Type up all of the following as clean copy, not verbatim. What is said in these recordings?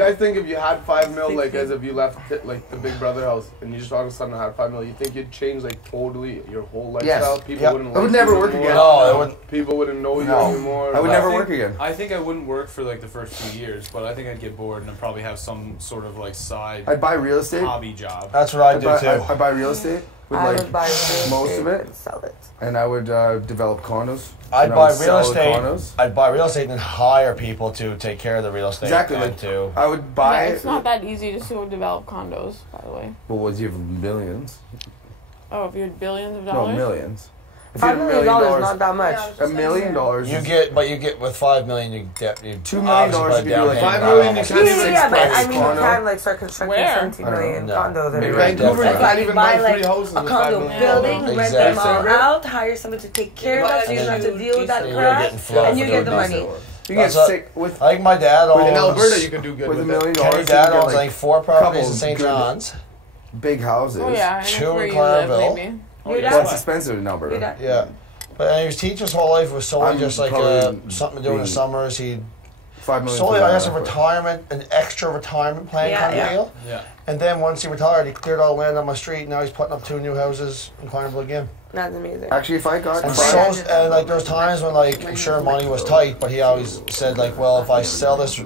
guys think if you had $5 million, like as if you left like the Big Brother house and you just all of a sudden had $5 million, you think you'd change like totally your whole lifestyle? Yes. People wouldn't. I would never work again. No, it wouldn't. People wouldn't know you anymore. I would never work again. I think I wouldn't work for like the first 2 years, but I think I'd get bored and I'd probably have some sort of like side. I'd buy real estate. Hobby job. That's what I'd do too. I'd buy real estate. I would buy real estate most of it and sell it. And I would develop condos. I'd buy real sell estate. Condos. I'd buy real estate and hire people to take care of the real estate. Exactly. And like, I would buy. Yeah, it's not that easy to still develop condos, by the way. Well, what do you have millions? Oh, if you had billions of dollars? No, millions. If you had $5 million not that much. $1 million. You get with $5 million, you get $2 million. You could do like $5 million. You can't even yeah, but I mean, you can like start constructing Where? 17 million condos. In Vancouver, you can't even buy 3 houses a with condo $5 million. building, rent them all Exactly. out, hire someone to take care of that, so you don't have to deal with that crap, and you get the money. You get sick with. I think my dad owns. In Alberta, you could do good with $1 with million. Kenny's dad owns like 4 properties in St. John's. Big houses. Oh, yeah. And that's 2 where in you live, Clareville. maybe. Well, it's expensive in Alberta. Yeah. But he was teaching his whole life was solely just like something to do in the summers. He'd $5 million. solely, I guess, an extra retirement plan kind of deal. Yeah. And then once he retired, he cleared all the land on my street. Now he's putting up 2 new houses in Clareville again. That's amazing. Actually, if I got... And like there was times when like I'm sure money was tight, but he always said like, well, if I sell this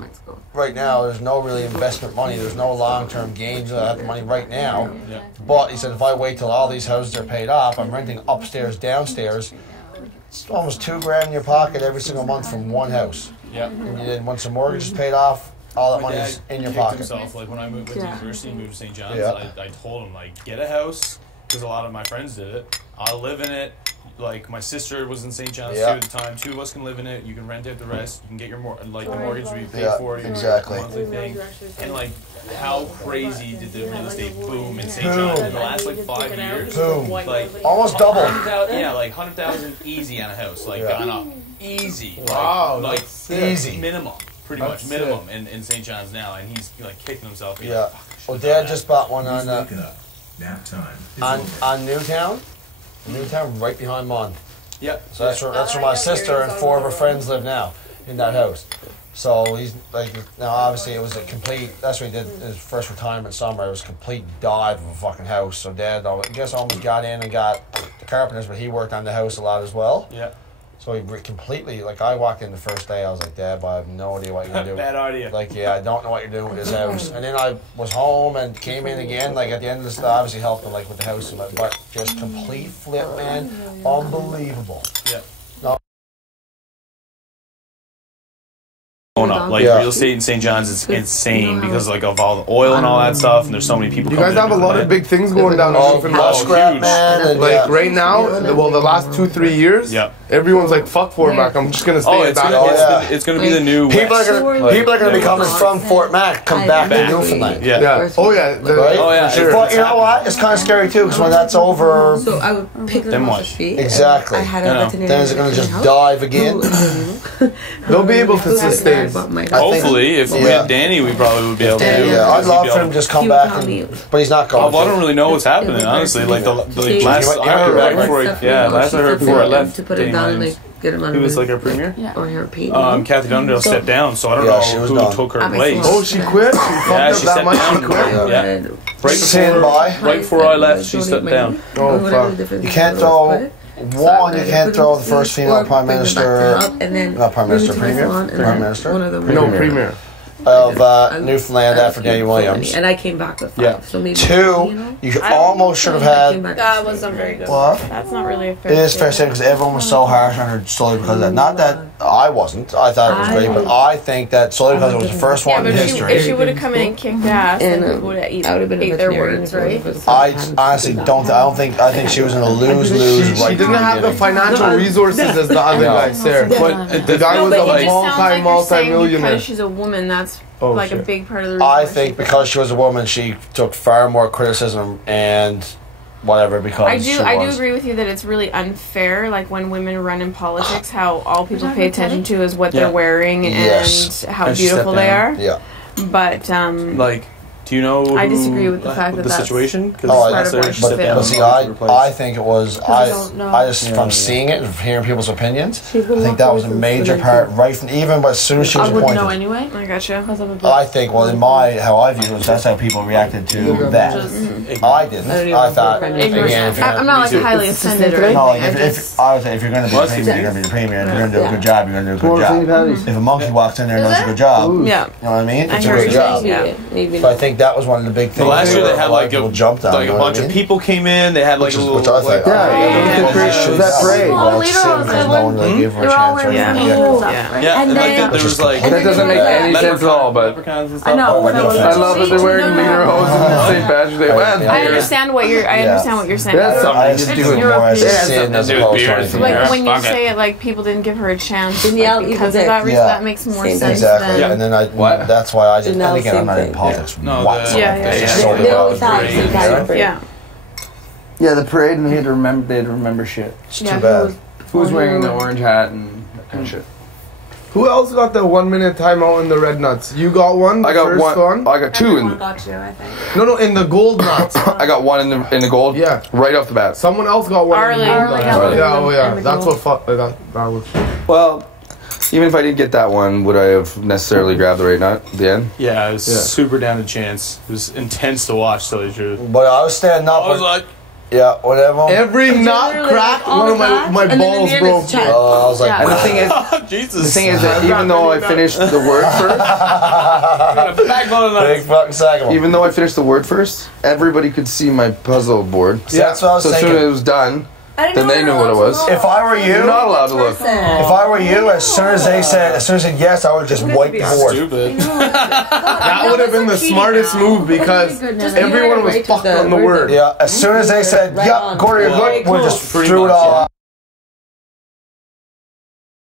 right now, there's no really investment money. There's no long-term gains. I have the money right now. Yeah. But he said if I wait till all these houses are paid off, I'm renting upstairs, downstairs. It's almost $2,000 in your pocket every single month from one house. Yeah. And then once the mortgage is paid off, all that My money's dad in your kicked pocket. himself, like when I went to university and moved to St. John's, Yeah. I told him like get a house because a lot of my friends did it. I'll live in it. Like my sister was in St. John's too at the time. 2 of us can live in it. You can rent out the rest. You can get your the mortgage will be paid for. Exactly. Monthly thing. And like how crazy did the real estate boom in St. John's in the last like 5 years? Boom. Like Almost double. 100,000 yeah, like 100,000 easy on a house. Like gone up easy. Wow, Like easy. minimum. Pretty much minimum in St. John's now, and he's like kicking himself. He's Yeah. like, "Fuck, I Well, should've done Dad that." just bought one on Nap time. on Newtown. Newtown, right behind Mon. Yep. So that's where my sister and 4 of her friends live now, in that house. So he's like, now obviously it was a complete, that's what he did his first retirement summer. It was a complete dive of a fucking house. So Dad, I guess, almost got in and got the carpenters, but he worked on the house a lot as well. Yeah. So he completely, like, I walked in the first day, I was like, Dad, I have no idea what you're going to do. Bad idea. Like, yeah, I don't know what you're doing with this house. And then I was home and came in again, like, at the end of this, obviously helped him, like, with the house, but just complete flip, man. Unbelievable. Yeah. No. Going up. Like real estate in St. John's is insane because like of all the oil and all that stuff, and there's so many people. You guys have a lot of big things going down. Scrap, man. Like right now, well, the last 2-3 years, everyone's like, "Fuck Fort Mac." I'm just gonna stay back. It's gonna be the new. People are gonna be coming from Fort Mac, come back to Newfoundland. Yeah. Oh yeah. Right? Oh yeah. Sure. But you know what? It's kind of scary too, because when that's over, So I would pick them off the street. Exactly. I had a veterinarian. Then is it gonna just dive again? They'll be able to sustain. Hopefully, if we had Danny, we probably would be able to do it. Yeah, I'd love for him to just come back, but he's not going. I don't really know what's happening, honestly. Like the last I heard right before, last I heard before I left, Danny Williams. Who was like our premier? Or her Pete. Kathy Dunderdale stepped down, so I don't know who took her place. Oh, she quit. She fucked up she that stepped much. down. She quit. Yeah. Right before I left, she stepped down. Oh fuck! You can't throw. One, you can't throw the first female prime minister, not prime minister, premier, prime minister, no premier of Newfoundland after Danny Williams. And I came back with 5. So maybe 2, you almost should have had. That wasn't very good. What? That's not really a fair. It is fair to say because everyone was so harsh on her solely because of that. Not that I wasn't. I thought it was great, but I think that solely because it was the first one in history. If she would have come in and kicked ass, then people would have ate their words, right? I honestly don't. I think she was in a lose-lose. She didn't have the financial resources as the other guy, Sarah. But the guy was a multi-millionaire. Because she's a woman, that's like a big part of the reason. I think because she was a woman, she took far more criticism and whatever because I do agree with you that it's really unfair, like when women run in politics, how all people pay attention to is what they're wearing and how beautiful they are. Yeah. But like Do you know? I disagree with the fact that the that's situation. Because but see, I think it was. I just from seeing it and hearing people's opinions, I think that was a major part. Right from even, but as soon as she was appointed, know anyway. I gotcha. I think. Well, in how I viewed it was that's how people reacted to that. I didn't. I thought. Again, I'm not like highly offended or anything. No, like if I would say if you're going to be a premier, you're going to be a premier. If you're going to do a good job, you're going to do a good job. If a monkey walks in there and does a good job, you know what I mean? It's a good job. So I think that was one of the big things. The last year they had like a bunch of people came in. They had like a little that parade. No one really gave her a chance. Yeah, and like there was like that doesn't make any sense at all. But I know. I love that they're wearing lederhosen and St. Patrick's Day. I understand what you're saying. That's I just do it more as a sin as opposed to anything. Like when you say it, like people didn't give her a chance because of that reason. Yeah. That makes more sense. Exactly. Than And then that's why I didn't. And again, I'm not in politics. Yeah, the parade and they'd remember shit. It's too bad. Who was wearing the orange hat and that kind of shit? Who else got the 1 minute timeout in the red nuts? You got one? I got first one. I got two. Everyone got you, I think. No, in the gold nuts. I got one in the gold. Yeah. Right off the bat. Someone else got one. Arlie. Yeah. That's what fucked. That was. Well, even if I didn't get that one, would I have necessarily grabbed the right nut at the end? Yeah, it was super down to chance. It was intense to watch, to tell you the truth. But I was standing up. I was like, yeah, whatever. Every nut cracked. One of my balls broke. I was like, and the thing is, Jesus. the thing is that even though I finished the word first, big fucking sack of them. even though I finished the word first, everybody could see my puzzle board. Yeah, that's what I was so as thinking. soon as it was done, then they knew what it was. If I were you, You're not allowed to look. if I were you, as soon as they said yes, I would just wipe the board. Stupid. That would have been the smartest move because everyone was fucked on the word. Yeah, as soon as they said, yep, Corey, you're good, we just threw it all out.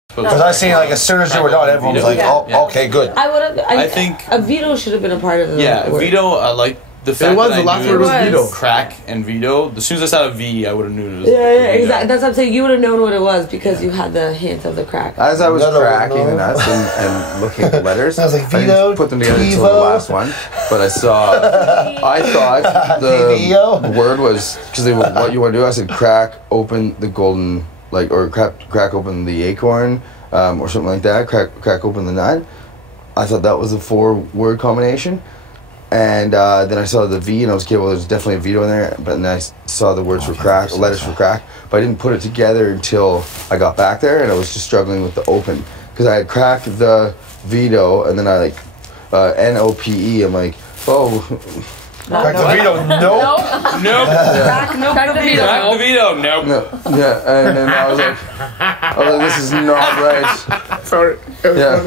Because I seen like as soon as you were done, everyone was like, oh, okay, good. I think a veto should have been a part of the word. veto, like the fact was that the last I knew word was veto. Crack and veto. As soon as I saw a V, I would have known it was Exactly. That's what I'm saying. You would have known what it was because you had the hint of the crack. As I was cracking the nuts and looking at the letters, I was like, I didn't put them together until the last one. But I thought the word was, because what you want to do, I said crack open the golden, like, or crack open the acorn, or something like that, crack open the nut. I thought that was a 4-word combination. And then I saw the V, and I was okay. Well, there's definitely a veto in there. But then I saw the words for crack, letters for crack. But I didn't put it together until I got back there, and I was just struggling with the open because I had cracked the veto, and then I like NOPE. I'm like, oh, Crack the veto, nope. Nope. Crack the veto. Crack the veto, nope. no, yeah. And then I was like, this is not right. Sorry. Yeah.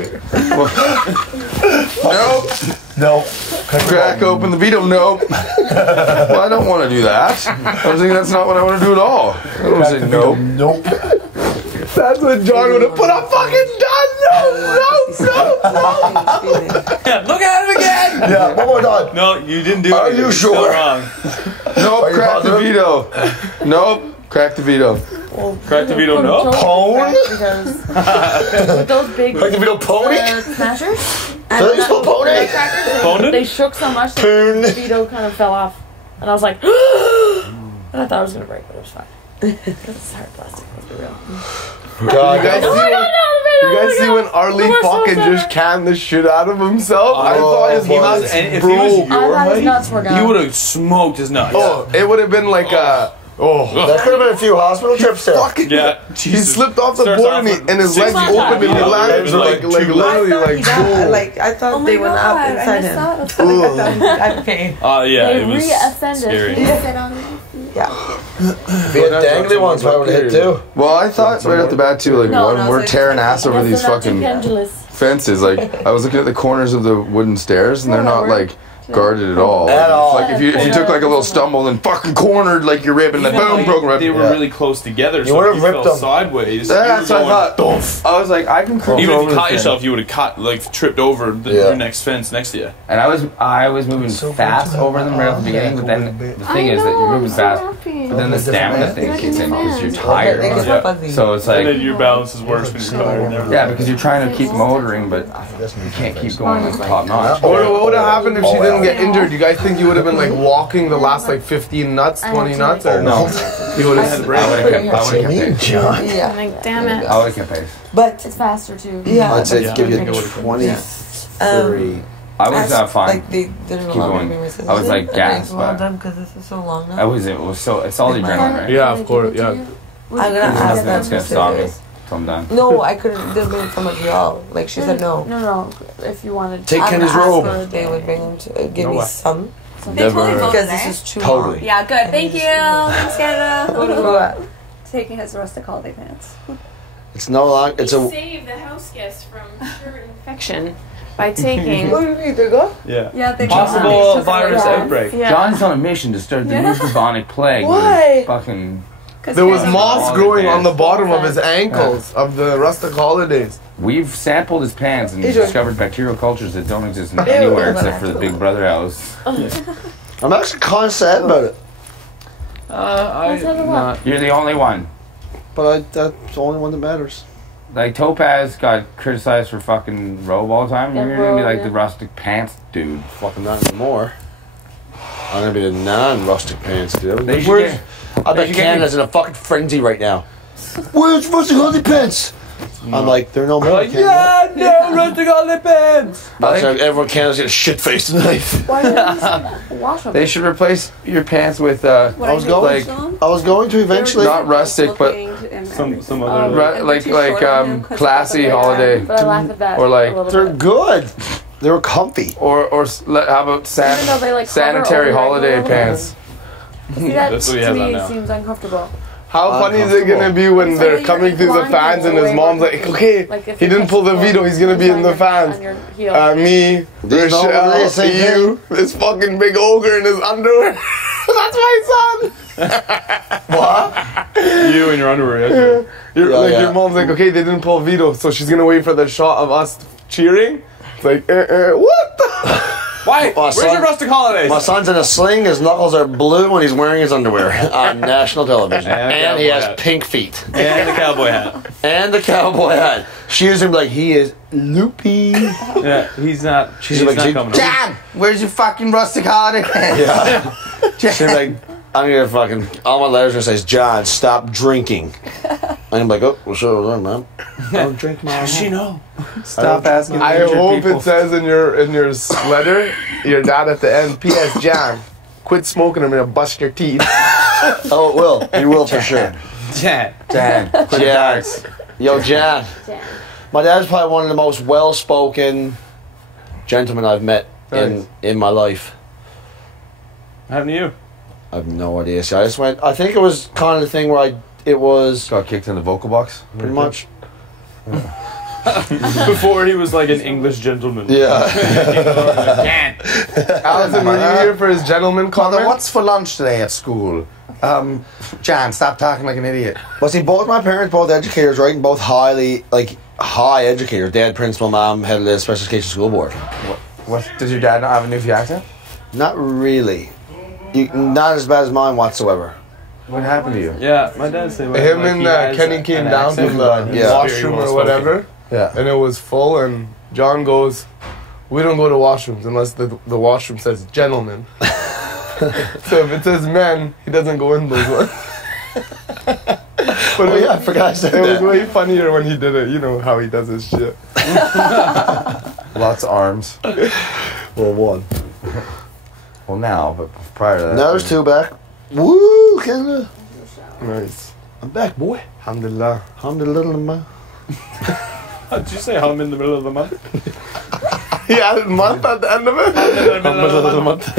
Nope. Nope. Crack open the veto. Nope. Well, I don't want to do that. I was thinking that's not what I want to do at all. I don't want to say nope. Nope. That's what John would have put up fucking done. No. Look at it again. Yeah, one more time. No, you didn't do it. Are you You're sure? still wrong. Nope. Crack the veto. Nope. Crack the veto. Crack the veto, no. Pone? With those big Crack the veto, pony? smashers, Do they spell pony? Pony? they shook so much that Poon. the veto kind of fell off, and I was like, and I thought it was gonna break, but it was fine. Because it's hard plastic. Let's be real. God, You guys see when Arlie fucking just canned the shit out of himself? I thought his nuts If he was broke. your I thought his height, nuts were he gone. would have smoked his nuts. Oh, it would have been like That could have been a few hospital trips there. fucking. Yeah, He Jesus. slipped off the Starts board off and his legs six opened and he feet. landed It was like two literally like boom. Like I thought Oh they my went God, up inside I him. missed that. Okay. Yeah, They it was reascended. scary. He sit on it. If he had dangly ones, I would have hit too. Well, I thought right off the bat too, like, we're tearing ass over these fucking fences. Like, I was looking at the corners of the wooden stairs, and they're not like guarded at all. At all. Like if you took like a little stumble and fucking cornered like your rib and then boom, broken rib. They were really close together, so would've if you ripped fell them. sideways. That's you were what I going, thought. I was like, I can cruise Even if over you the caught thing. yourself, you would have caught, like, tripped over the next fence next to you. And I was moving fast over them right at the beginning, but then the thing is that you're moving fast, but then the stamina thing kicks in because you're tired. So it's And then like, your balance is worse when you're tired. and everything. yeah, because you're trying to keep motoring, but you can't keep going like top notch. What would have happened if she didn't didn't get injured, you guys think you would have been like walking the last like 15 nuts, 20 nuts, or no? You would have had a break. I would have kept pace. Yeah. Like, damn it. I would have kept pace. But It's faster too. yeah, I'd say give you Yeah. 23. I was fine. Like they didn't Keep allow going. me to my I was like gassed, well but done because this is so long now. it was so it's all the adrenaline, right? Yeah, of course, yeah. I'm gonna There's ask nothing them that's gonna stop me serious. till I'm done. No, I couldn't. They'll bring it from Montreal. Like she said, no. No. If you wanted, Take I'm Kenny's gonna ask robe. her if they would bring them to give No me way. some They totally voted because there. this is too Totally. Yeah, good. Thank you. Thanks, Canada. long. Taking his rustic holiday pants. It's no long. It's a. Save the house guests from sure infection by taking. What do you mean? They go? Yeah. Yeah, they Possible virus outbreak. Yeah. John's on a mission to start the new bubonic plague. Why? Fucking. There was moss all growing the on the bands. bottom of his ankles of the rustic holidays. We've sampled his pants and Hey, Joy. discovered bacterial cultures that don't exist Ew. anywhere except for the Big Brother house. I'm actually kind of sad about it, You're the only one. but that's the only one that matters. Like Topaz got criticized for fucking robe all the time. Yeah, You're gonna be robe, like yeah. the rustic pants dude. Fucking not anymore. I'm gonna be the non-rustic pants dude. They should Where's, get- I bet should get Canada's in a fucking frenzy right now. Where's rustic holiday pants? I'm like, they're no more. Yeah, no, rustic holiday pants. That's like everyone in Canada's getting shit faced tonight. Why didn't you wash them? They should replace your pants with I was going. like I was going to eventually. not rustic, but Some other. like classy holiday, But I laugh at that. Or like- a little They're bit. good. They were comfy. or how about Even though they, like, sanitary cover all the holiday regular pants? See, that That's what he to has me on now. seems uncomfortable. How funny is it gonna be when So they're you're coming through the blind fans and his away mom's from- like, okay, Like if he you didn't catch pull the veto, he's gonna be in the on fans. your heel. Me, They know what they say, Rochelle, you, this fucking big ogre in his underwear. That's my son. What? You and your underwear. You're, Yeah, like yeah. your mom's like, okay, they didn't pull veto, so she's gonna wait for the shot of us cheering. It's like, what? Why? My Where's son- your rustic holidays? My son's in a sling. His knuckles are blue when he's wearing his underwear on national television, And and he cowboy has hat. pink feet And the cowboy hat. and the cowboy hat. She was him like he is loopy. Yeah, he's not. She's he's like, not coming. Dad, where's your fucking rustic holiday pants? Yeah. She's like, I'm gonna fucking. All my letters are says, John, stop drinking. And I'm like, oh, well, sure, man. Don't drink, mom. She know. Stop asking. I injured hope people. it says in your letter, your dad at the end, P.S. John, quit smoking, I'm gonna bust your teeth. Oh, it will. You will for sure. Jan. Jan, Jan. Yo, Jan. My dad's probably one of the most well-spoken gentlemen I've met in my life. What happened to you? I have no idea. See, I just went. I think it was kind of the thing where it was got kicked in the vocal box. pretty much. Before he was like an English gentleman. Yeah. Allison, were you here for his gentleman Mother, comment? what's for lunch today at school? Jan, stop talking like an idiot. But see, both my parents, both educators, right? And both high educators. Dad, principal, mom, head of the special education school board. What? Does your dad not have a Newfie accent? Not really. Not as bad as mine whatsoever. What happened to you? Yeah, my dad said Him and Kenny came down from the washroom or whatever, Yeah. and it was full, and John goes, we don't go to washrooms unless the washroom says gentlemen. So if it says men, he doesn't go in those ones. But I forgot I said it was that. way funnier when he did it. You know how he does his shit. Lots of arms. Well, one. Well, now, but prior to that. Now there's two back. Woo, Canada. Nice. I'm back, boy. Alhamdulillah. Alhamdulillah, man. Did you say hum in the middle of the month? He added month at the end of it. Hum in the middle of the month.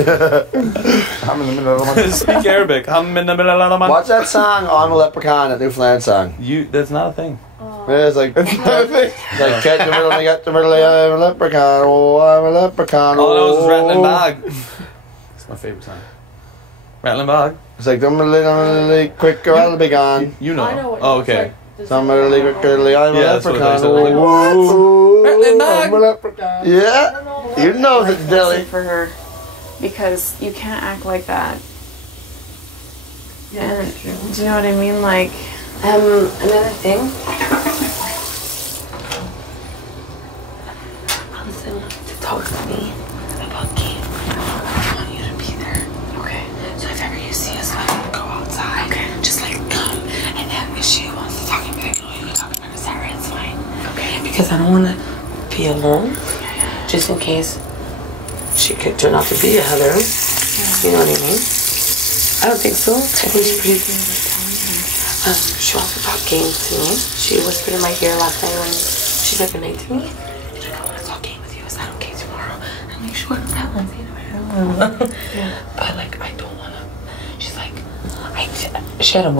I'm in the middle of the month. Speak Arabic. Hum in the middle of the month. What's that song? I'm a Leprechaun, that Newfoundland song. That's not a thing. Yeah, it's like, It's not a thing. like, get the middle, I got the middle, I'm a leprechaun, oh, I'm a leprechaun, All I know is oh. Rattling Bag. It's my favorite song. Rattling Bag. It's like, I'm a little quicker, I'll be gone. You know. I know what Oh, it's okay. like. I'm a little quicker, I'm a Yeah, that's what they leprechaun, said. Like, oh, Rattling Bag. I'm a leprechaun. yeah, you know the Dilly. For her, because you can't act like that. And do you know what I mean? Like, Another thing. Allison wants to talk to me about Kate. be alone, just in case she could turn out to be a Heather. You know what I mean? I don't think so. I think she's pretty good at telling her. She also talked games to me. She whispered in my ear last night when she said goodnight to me. She's like, I want to talk game with you. Is that okay tomorrow? I'm like, sure, no problem. But like, I don't want to. She's like, she had a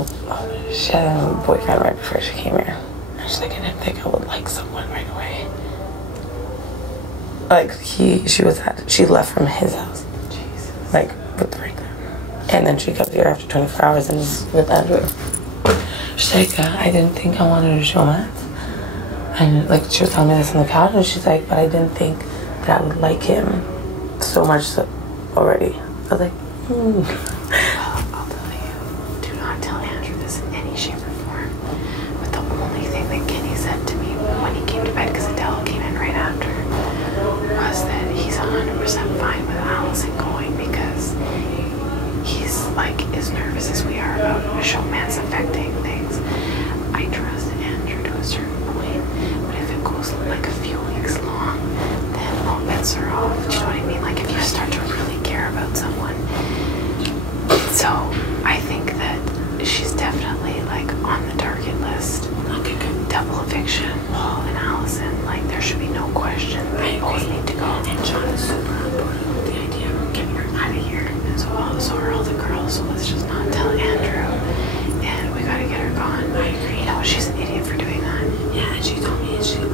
boyfriend right before she came here. And she's like, I didn't think I would like someone right away. Like, she left from his house. Jesus. Like, with the ring. And then she comes here after 24 hours and is with Andrew. She's like, I didn't think I wanted to show Matt. And like, she was telling me this on the couch, and she's like, but I didn't think that I would like him so much already. I was like, I'll tell you, do not tell Andrew this in any shape or form. But the only thing that Kenny said to me when he came to bed, because Adele came in right after, was that he's 100% fine with Allison going because he's like as nervous as we are about showmance affecting things. I trust Andrew to a certain point, but if it goes like a few weeks long, then all bets are off. Do you know what I mean? Like if you start to really care about someone. So I think that she's definitely like on the target list. Okay, good. Double eviction, Paul and Allison. Like there should be no question. They both need to go. And John is super on board with the idea of getting her out of here. And so are all the girls. So let's just not tell Andrew. And we gotta get her gone. I agree. You know, she's an idiot for doing that. Yeah, and she told me, she's like,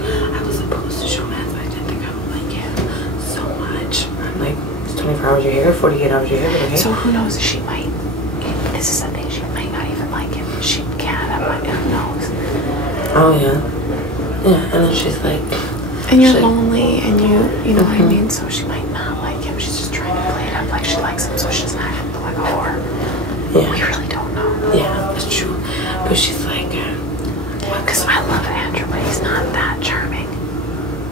I was supposed to show Matt, but I didn't think I would like him so much. I'm like, it's 24 hours you're here, 48 hours you're here, but okay. So who knows? She might. This is the thing. She might not even like him. She can't. Who knows? Oh yeah. Yeah, and then she's like, and you're lonely, and you know what I mean. So she might not like him. She's just trying to play it up like she likes him, so she doesn't have to like a whore. Yeah. We really don't know. Yeah, that's true. But she's like, because I love Andrew, but he's not that charming.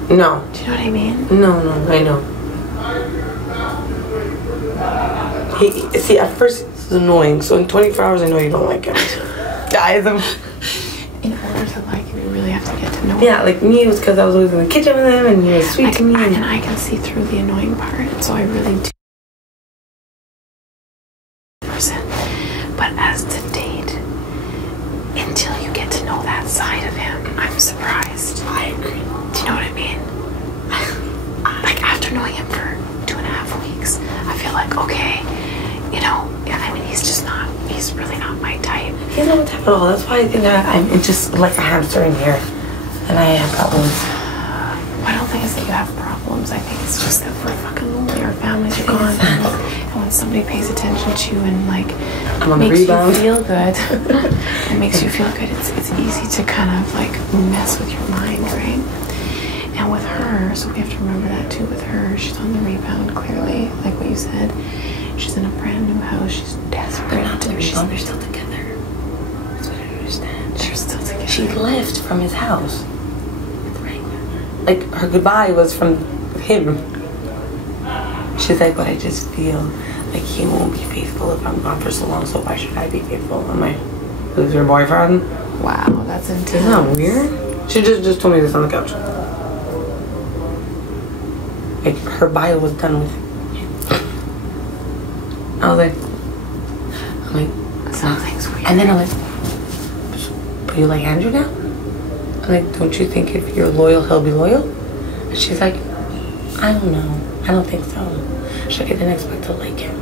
No. Do you know what I mean? No, I know. See, at first it's annoying, so in 24 hours I know you don't like him. Guys, in order to like him, you really have to get to know him. Yeah, like me, it was because I was always in the kitchen with him, and he was sweet to me. And I can see through the annoying part, so I really do. But as to date, until you get to know that side of him, I'm surprised. I agree. Do you know what I mean? Like after knowing him for 2.5 weeks, I feel like, okay, you know, I mean, he's really not my type. He's not my type at all. That's why I think I'm just like a hamster in here, and I have problems. I don't think it's that you have problems. I think it's just that we're fucking lonely. Our families are gone. And when somebody pays attention to you and like makes you feel good, it makes you feel good. It's easy to kind of like mess with your mind, right? And with her, so we have to remember that too. With her, she's on the rebound. Clearly, like what you said, she's in a brand new house. She's desperate. They're not the rebound. They're still together. That's what I understand. They're still together. She left from his house. Like, her goodbye was from him. She's like, but I just feel like he won't be faithful if I'm gone for so long, so why should I be faithful? I'm like, who's your boyfriend? Wow, that's intense. Isn't that weird? She just told me this on the couch. Like, her bio was done with him. I was like, something's weird. And then I'm like, but you like Andrew now? I'm like, don't you think if you're loyal, he'll be loyal? And she's like, I don't know. I don't think so. She's like, I didn't expect to like him.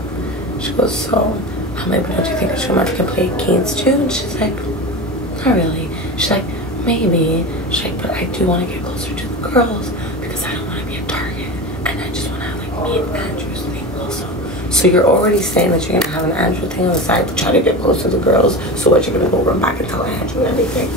She goes, so? I'm like, but don't you think that Shomati can play against you? And she's like, not really. She's like, maybe. She's like, but I do want to get closer to the girls because I don't want to be a target. And I just want to have like me and Andrew's thing also. So you're already saying that you're going to have an Andrew thing on the side to try to get close to the girls. So what, you're going to go run back and tell Andrew everything?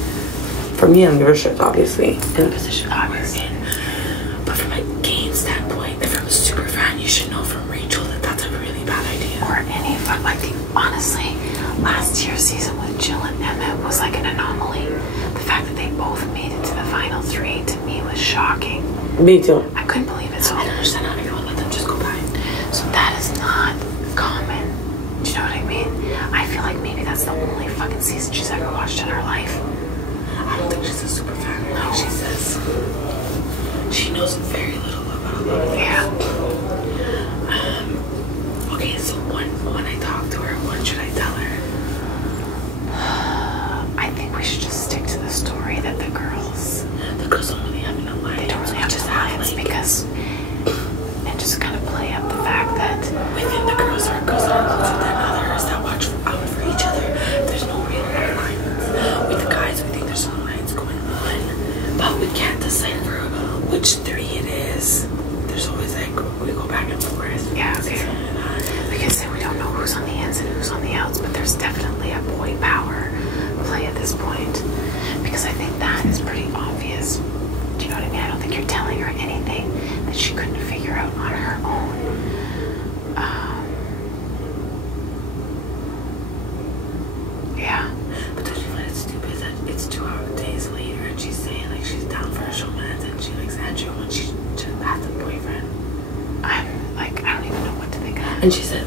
For me, I'm your shit, obviously, in the position that we're in. But from a game standpoint, and from a super fan, you should know from Rachel that that's a really bad idea. Or any fun. Like, honestly, last year's season with Jill and Emmett was like an anomaly. The fact that they both made it to the final 3 to me was shocking. Me too. I couldn't believe it. So I don't understand how everyone let them just go by. So that is not common. Do you know what I mean? I feel like maybe that's the only fucking season she's ever watched in her life. I don't think she's a super fan. No, she says. She knows very little about a lot of things. Yeah. Okay, so when I talk to her, what should I tell her? I think we should just stick to the story that the girls don't really have an alliance. They don't really have an alliance because, and just kind of play up the fact that within the girls are closer than others that watch out for each other. There's no real alliance. With the guys, we think there's an alliance going on, but we can't decipher which three it is. There's always like we go back and forth. Yeah, okay. We can say we don't know who's on the ins and who's on the outs, but there's definitely a boy power play at this point because I think that is pretty obvious. Do you know what I mean? I don't think you're telling her anything that she couldn't figure out on her own. Yeah. But don't you find it stupid that it's 2 days later and she's saying like she's down for a showmance and she likes Andrew when she just has a boyfriend? I'm like, I don't even know what to think of. And she said,